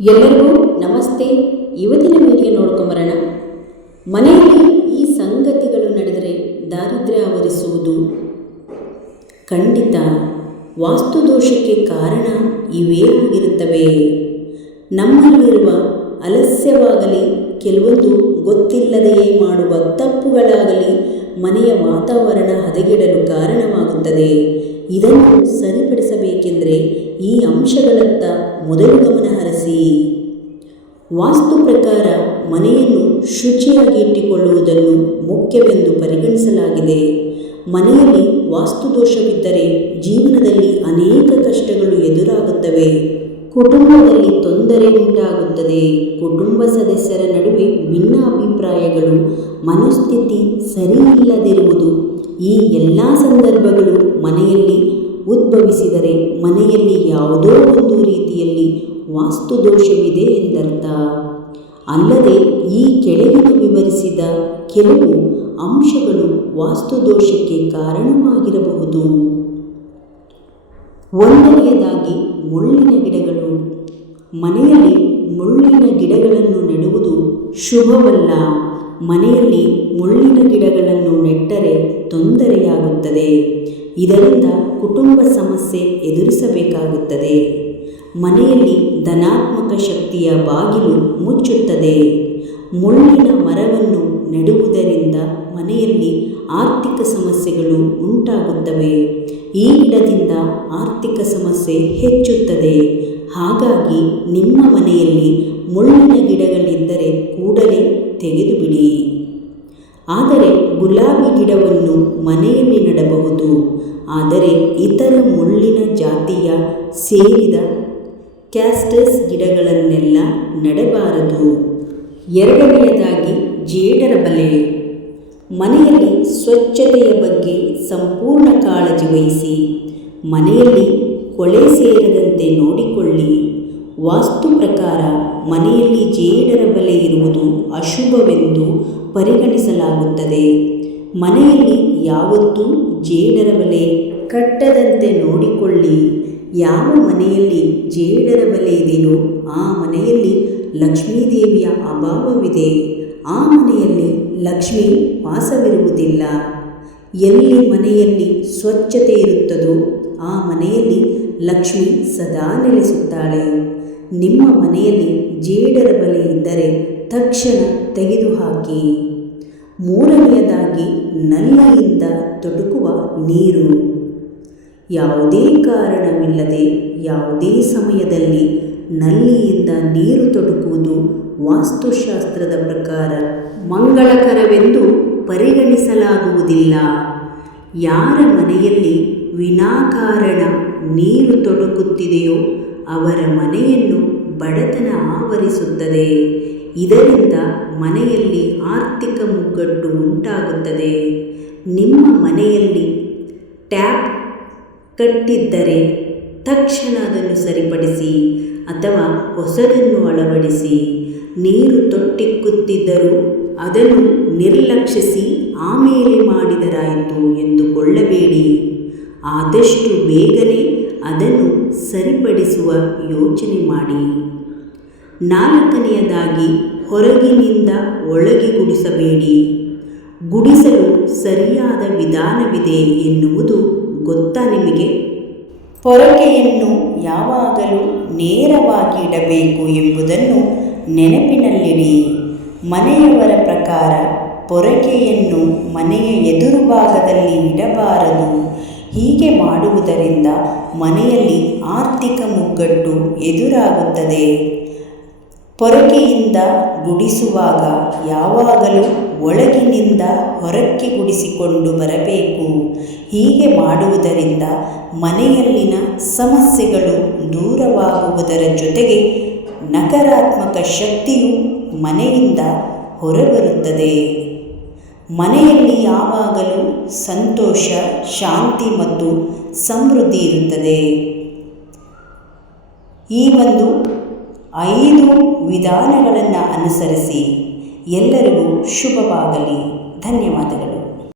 ಎಲ್ಲರಿಗೂ ನಮಸ್ತೆ. ಇವತ್ತಿನ ವಿಡಿಯೋ ನೋಡ್ಕೊಂಬರೋಣ ಮನೆಯಲ್ಲಿ ಈ ಸಂಗತಿಗಳು ನಡೆದರೆ ದಾರಿದ್ರ್ಯ ಆವರಿಸುವುದು ಖಂಡಿತ. ವಾಸ್ತುದೋಷಕ್ಕೆ ಕಾರಣ ಇವೇ ಆಗಿರುತ್ತವೆ. ನಮ್ಮಲ್ಲಿರುವ ಅಲಸ್ಯವಾಗಲಿ, ಕೆಲವೊಂದು ಗೊತ್ತಿಲ್ಲದೆಯೇ ಮಾಡುವ ತಪ್ಪುಗಳಾಗಲಿ ಮನೆಯ ವಾತಾವರಣ ಹದಗೆಡಲು ಕಾರಣವಾಗುತ್ತದೆ. ಇದನ್ನು ಸರಿಪಡಿಸಬೇಕೆಂದರೆ ಈ ಅಂಶಗಳತ್ತ ಮೊದಲು ಗಮನ ಹರಿಸಿ. ವಾಸ್ತು ಪ್ರಕಾರ ಮನೆಯನ್ನು ಶುಚಿಯಾಗಿ ಇಟ್ಟುಕೊಳ್ಳುವುದನ್ನು ಮುಖ್ಯವೆಂದು ಪರಿಗಣಿಸಲಾಗಿದೆ. ಮನೆಯಲ್ಲಿ ವಾಸ್ತು ದೋಷವಿದ್ದರೆ ಜೀವನದಲ್ಲಿ ಅನೇಕ ಕಷ್ಟಗಳು ಎದುರಾಗುತ್ತವೆ. ಕುಟುಂಬದಲ್ಲಿ ತೊಂದರೆ ಉಂಟಾಗುತ್ತದೆ. ಕುಟುಂಬ ಸದಸ್ಯರ ನಡುವೆ ಭಿನ್ನ ಅಭಿಪ್ರಾಯಗಳು ಮನಸ್ಥಿತಿ ಸರಿಯಿಲ್ಲದಿರುವುದು ಈ ಎಲ್ಲ ಸಂದರ್ಭಗಳು ಮನೆಯಲ್ಲಿ ಉದ್ಭವಿಸಿದರೆ ಮನೆಯಲ್ಲಿ ಯಾವುದೋ ಒಂದು ರೀತಿಯಲ್ಲಿ ವಾಸ್ತುದೋಷವಿದೆ ಎಂದರ್ಥ. ಅಲ್ಲದೆ ಈ ಕೆಳಗಿನ ವಿವರಿಸಿದ ಕೆಲವು ಅಂಶಗಳು ವಾಸ್ತುದೋಷಕ್ಕೆ ಕಾರಣವಾಗಿರಬಹುದು. ಒಂದನೆಯದಾಗಿ ಮುಳ್ಳಿನ ಗಿಡಗಳು. ಮನೆಯಲ್ಲಿ ಮುಳ್ಳಿನ ಗಿಡಗಳನ್ನು ನೆಡುವುದು ಶುಭವಲ್ಲ. ಮನೆಯಲ್ಲಿ ಮುಳ್ಳಿನ ಗಿಡಗಳನ್ನು ನೆಟ್ಟರೆ ತೊಂದರೆಯಾಗುತ್ತದೆ. ಇದರಿಂದ ಕುಟುಂಬ ಸಮಸ್ಯೆ ಎದುರಿಸಬೇಕಾಗುತ್ತದೆ. ಮನೆಯಲ್ಲಿ ಧನಾತ್ಮಕ ಶಕ್ತಿಯ ಬಾಗಿಲು ಮುಚ್ಚುತ್ತದೆ. ಮುಳ್ಳಿನ ಮರವನ್ನು ನೆಡುವುದರಿಂದ ಮನೆಯಲ್ಲಿ ಆರ್ಥಿಕ ಸಮಸ್ಯೆಗಳು ಉಂಟಾಗುತ್ತವೆ. ಈ ಗಿಡದಿಂದ ಆರ್ಥಿಕ ಸಮಸ್ಯೆ ಹೆಚ್ಚುತ್ತದೆ. ಹಾಗಾಗಿ ನಿಮ್ಮ ಮನೆಯಲ್ಲಿ ಮುಳ್ಳಿನ ಗಿಡಗಳಿದ್ದರೆ ಕೂಡಲೇ ತೆಗೆದುಬಿಡಿ. ಆದರೆ ಗುಲಾಬಿ ಗಿಡವನ್ನು ಮನೆಯಲ್ಲಿ ನೆಡಬಹುದು ಆದರೆ ಇತರ ಮುಳ್ಳಿನ ಜಾತಿಯ ಸೇರಿದ ಕ್ಯಾಸ್ಟಸ್ ಗಿಡಗಳನ್ನೆಲ್ಲ ನೆಡಬಾರದು. ಎರಡನೆಯದಾಗಿ ಜೇಡರ ಬಲೆ. ಮನೆಯಲ್ಲಿ ಸ್ವಚ್ಛತೆಯ ಬಗ್ಗೆ ಸಂಪೂರ್ಣ ಕಾಳಜಿ ವಹಿಸಿ. ಮನೆಯಲ್ಲಿ ಕೊಳೆ ಸೇರದಂತೆ ನೋಡಿಕೊಳ್ಳಿ. ವಾಸ್ತು ಪ್ರಕಾರ ಮನೆಯಲ್ಲಿ ಜೇಡರ ಬಲೆ ಇರುವುದು ಅಶುಭವೆಂದು ಪರಿಗಣಿಸಲಾಗುತ್ತದೆ. ಮನೆಯಲ್ಲಿ ಯಾವತ್ತೂ ಜೇಡರ ಬಲೆ ಕಟ್ಟದಂತೆ ನೋಡಿಕೊಳ್ಳಿ. ಯಾವ ಮನೆಯಲ್ಲಿ ಜೇಡರ ಬಲೆ ಇದೆಯೋ ಆ ಮನೆಯಲ್ಲಿ ಲಕ್ಷ್ಮೀದೇವಿಯ ಅಭಾವವಿದೆ. ಆ ಮನೆಯಲ್ಲಿ ಲಕ್ಷ್ಮಿ ವಾಸವಿರುವುದಿಲ್ಲ. ಎಲ್ಲಿ ಮನೆಯಲ್ಲಿ ಸ್ವಚ್ಛತೆ ಇರುತ್ತದೋ ಆ ಮನೆಯಲ್ಲಿ ಲಕ್ಷ್ಮಿ ಸದಾ ನೆಲೆಸುತ್ತಾಳೆ. ನಿಮ್ಮ ಮನೆಯಲ್ಲಿ ಜೇಡರ ಬಲೆ ಇದ್ದರೆ ತಕ್ಷಣ ತೆಗೆದುಹಾಕಿ. ಮೂರನೆಯದಾಗಿ ನಲ್ಲಿಯಿಂದ ತೊಡಕುವ ನೀರು. ಯಾವುದೇ ಕಾರಣವಿಲ್ಲದೆ ಯಾವುದೇ ಸಮಯದಲ್ಲಿ ನಲ್ಲಿಯಿಂದ ನೀರು ತೊಡಕುವುದು ವಾಸ್ತುಶಾಸ್ತ್ರದ ಪ್ರಕಾರ ಮಂಗಳಕರವೆಂದು ಪರಿಗಣಿಸಲಾಗುವುದಿಲ್ಲ. ಯಾರ ಮನೆಯಲ್ಲಿ ವಿನಾಕಾರಣ ನೀರು ತೊಡಕುತ್ತಿದೆಯೋ ಅವರ ಮನೆಯನ್ನು ಬಡತನ ಆವರಿಸುತ್ತದೆ. ಇದರಿಂದ ಮನೆಯಲ್ಲಿ ಆರ್ಥಿಕ ಮುಗ್ಗಟ್ಟು ಉಂಟಾಗುತ್ತದೆ. ನಿಮ್ಮ ಮನೆಯಲ್ಲಿ ಟ್ಯಾಪ್ ಕಟ್ಟಿದ್ದರೆ ತಕ್ಷಣ ಅದನ್ನು ಸರಿಪಡಿಸಿ ಅಥವಾ ಹೊಸದನ್ನು ಅಳವಡಿಸಿ ನೀರು ತೊಟ್ಟಿಕ್ಕುತ್ತಿದ್ದರೂ ಅದನ್ನು ನಿರ್ಲಕ್ಷಿಸಿ ಆಮೇಲೆ ಮಾಡಿದರಾಯಿತು ಎಂದುಕೊಳ್ಳಬೇಡಿ. ಆದಷ್ಟು ಬೇಗನೆ ಅದನ್ನು ಸರಿಪಡಿಸುವ ಯೋಚನೆ ಮಾಡಿ. ನಾಲ್ಕನೆಯದಾಗಿ ಹೊರಗಿನಿಂದ ಒಳಗೆ ಗುಡಿಸಬೇಡಿ. ಗುಡಿಸಲು ಸರಿಯಾದ ವಿಧಾನವಿದೆ ಎನ್ನುವುದು ಗೊತ್ತಾ ನಿಮಗೆ? ಪೊರಕೆಯನ್ನು ಯಾವಾಗಲೂ ನೇರವಾಗಿ ಇಡಬೇಕು ಎಂಬುದನ್ನು ನೆನಪಿನಲ್ಲಿಡಿ. ಮನೆಯವರ ಪ್ರಕಾರ ಪೊರಕೆಯನ್ನು ಮನೆಯ ಎದುರು ಭಾಗದಲ್ಲಿ ಇಡಬಾರದು. ಹೀಗೆ ಮಾಡುವುದರಿಂದ ಮನೆಯಲ್ಲಿ ಆರ್ಥಿಕ ಮುಗ್ಗಟ್ಟು ಎದುರಾಗುತ್ತದೆ. ಪೊರಕೆಯಿಂದ ಗುಡಿಸುವಾಗ ಯಾವಾಗಲೂ ಒಳಗಿನಿಂದ ಹೊರಕ್ಕೆ ಗುಡಿಸಿಕೊಂಡು ಬರಬೇಕು. ಹೀಗೆ ಮಾಡುವುದರಿಂದ ಮನೆಯಲ್ಲಿನ ಸಮಸ್ಯೆಗಳು ದೂರವಾಗುವುದರ ಜೊತೆಗೆ ನಕಾರಾತ್ಮಕ ಶಕ್ತಿಯು ಮನೆಯಿಂದ ಹೊರಬರುತ್ತದೆ. ಮನೆಯಲ್ಲಿ ಯಾವಾಗಲೂ ಸಂತೋಷ, ಶಾಂತಿ ಮತ್ತು ಸಮೃದ್ಧಿ ಇರುತ್ತದೆ. ಈ ಒಂದು ಐದು ವಿಧಾನಗಳನ್ನು ಅನುಸರಿಸಿ ಎಲ್ಲರಿಗೂ ಶುಭವಾಗಲಿ. ಧನ್ಯವಾದಗಳು.